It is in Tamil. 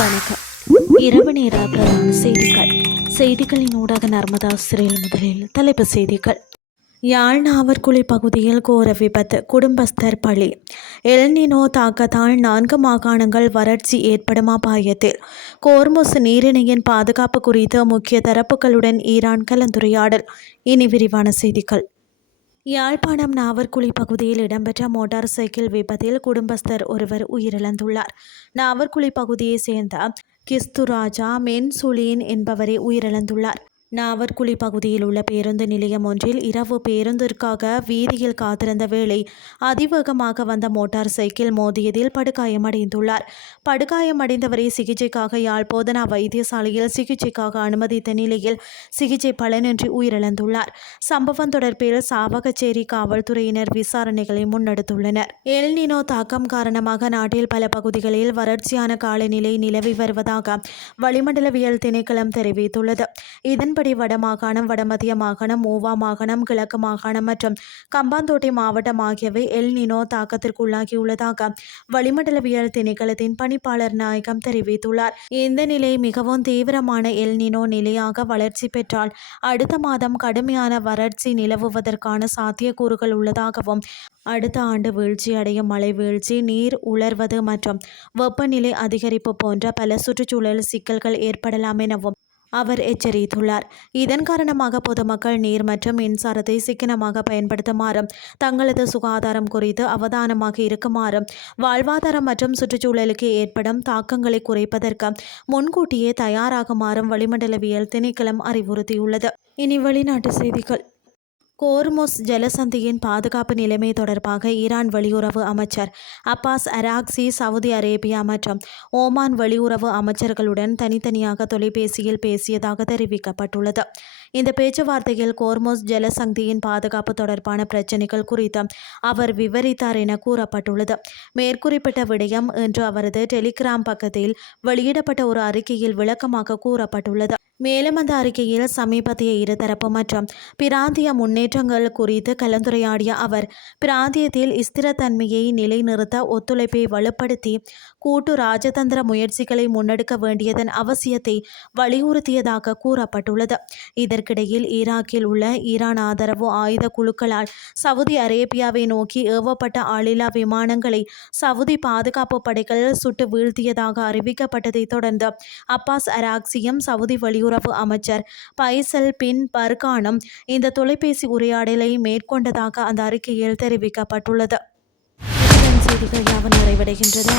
வணக்கம். இரவு நேர பிரதான செய்திகளின் ஊடாக நர்மதா சிறையில் முதலில் தலைப்புச் செய்திகள். யாழ் நாவற்குழி பகுதியில் கோர விபத்து, குடும்பஸ்தர் பலி. எல்னினோ தாக்கத்தால் 4 மாகாணங்கள் வறட்சி ஏற்படும் அபாயத்தில். கோர்முஸ் நீரிணையின் பாதுகாப்பு குறித்து முக்கிய தரப்புகளுடன் ஈரான் கலந்துரையாடல். இனி விரிவான செய்திகள். யாழ்ப்பாணம் நாவற்குழி பகுதியில் இடம்பெற்ற மோட்டார் சைக்கிள் விபத்தில் குடும்பஸ்தர் ஒருவர் உயிரிழந்துள்ளார். நாவற்குழி பகுதியைச் சேர்ந்த கிஸ்துராஜா மென்சுலீன் என்பவரே உயிரிழந்துள்ளார். நாவற்குழி பகுதியில் உள்ள பேருந்து நிலையம் ஒன்றில் இரவு பேருந்திற்காக வீதியில் காத்திருந்த வேளை அதிவேகமாக வந்த மோட்டார் சைக்கிள் மோதியதில் படுகாயமடைந்துள்ளார். படுகாயமடைந்தவரை சிகிச்சைக்காக யாழ் போதனா வைத்தியசாலையில் சிகிச்சைக்காக அனுமதித்த நிலையில் சிகிச்சை பலனின்றி உயிரிழந்துள்ளார். சம்பவம் தொடர்பில் சாவகச்சேரி காவல்துறையினர் விசாரணைகளை முன்னெடுத்துள்ளனர். எல்னினோ தாக்கம் காரணமாக நாட்டில் பல பகுதிகளில் வறட்சியான காலநிலை நிலவி வருவதாக வளிமண்டலவியல் திணைக்களம் தெரிவித்துள்ளது. இதன்படி வடமாகாணம், வடமத்திய மாகாணம், ஊவா மாகாணம், கிழக்கு மாகாணம் மற்றும் கம்பாந்தோட்டை மாவட்டம் ஆகியவை எல்னினோ தாக்கத்திற்குள்ளாகியுள்ளதாக வளிமண்டலவியல் திணைக்களத்தின் பணிப்பாளர் நாயகம் தெரிவித்துள்ளார். இந்த நிலை மிகவும் தீவிரமான எல்னினோ நிலையாக வளர்ச்சி பெற்றால் அடுத்த மாதம் கடுமையான வறட்சி நிலவுவதற்கான சாத்தியக்கூறுகள் உள்ளதாகவும், அடுத்த ஆண்டு வீழ்ச்சியடையும் மழை வீழ்ச்சி, நீர் உலர்வது மற்றும் வெப்பநிலை அதிகரிப்பு போன்ற பல சுற்றுச்சூழல் சிக்கல்கள் ஏற்படலாம் எனவும் அவர் எச்சரித்துள்ளார். இதன் காரணமாக பொதுமக்கள் நீர் மற்றும் மின்சாரத்தை சிக்கனமாக பயன்படுத்துமாறும், தங்களது சுகாதாரம் குறித்து அவதானமாக இருக்குமாறும், வாழ்வாதாரம் மற்றும் சுற்றுச்சூழலுக்கு ஏற்படும் தாக்கங்களை குறைப்பதற்கு முன்கூட்டியே தயாராகுமாறும் வளிமண்டலவியல் திணைக்களம் அறிவுறுத்தியுள்ளது. இனி வெளிநாட்டு செய்திகள். கோர்முஸ் ஜலசந்தியின் பாதுகாப்பு நிலைமை தொடர்பாக ஈரான் வெளியுறவு அமைச்சர் அப்பாஸ் அராக்சி சவுதி அரேபியா மற்றும் ஓமான் வெளியுறவு அமைச்சர்களுடன் தனித்தனியாக தொலைபேசியில் பேசியதாக தெரிவிக்கப்பட்டுள்ளது. இந்த பேச்சுவார்த்தையில் கோர்முஸ் ஜலசந்தியின் பாதுகாப்பு தொடர்பான பிரச்சினைகள் குறித்து அவர் விவரித்தார் என கூறப்பட்டுள்ளது. மேற்குறிப்பிட்ட விடயம் இன்று அவரது டெலிகிராம் பக்கத்தில் வெளியிடப்பட்ட ஒரு அறிக்கையில் விளக்கமாக கூறப்பட்டுள்ளது. மேலும் அந்த அறிக்கையில் சமீபத்திய இருதரப்பு மற்றும் பிராந்திய முன்னேற்றங்கள் குறித்து கலந்துரையாடிய அவர், பிராந்தியத்தில் ஸ்திரத்தன்மையை நிலைநிறுத்த ஒத்துழைப்பை வலுப்படுத்தி கூட்டு ராஜதந்திர முயற்சிகளை முன்னெடுக்க வேண்டியதன் அவசியத்தை வலியுறுத்தியதாக கூறப்பட்டுள்ளது. இதற்கிடையில் ஈராக்கில் உள்ள ஈரான் ஆதரவு ஆயுத குழுக்களால் சவுதி அரேபியாவை நோக்கி ஏவப்பட்ட ஆளில்லா விமானங்களை சவுதி பாதுகாப்பு படைகள் சுட்டு வீழ்த்தியதாக அறிவிக்கப்பட்டதை தொடர்ந்து அப்பாஸ் அராக்சியும் சவுதி வெளியுறவு அமைச்சர் பைசல் பின் பர்கானும் இந்த தொலைபேசி உரையாடலை மேற்கொண்டதாக அந்த அறிக்கையில் தெரிவிக்கப்பட்டுள்ளது. செய்திகள் யாவும் நிறைவடைகின்றது.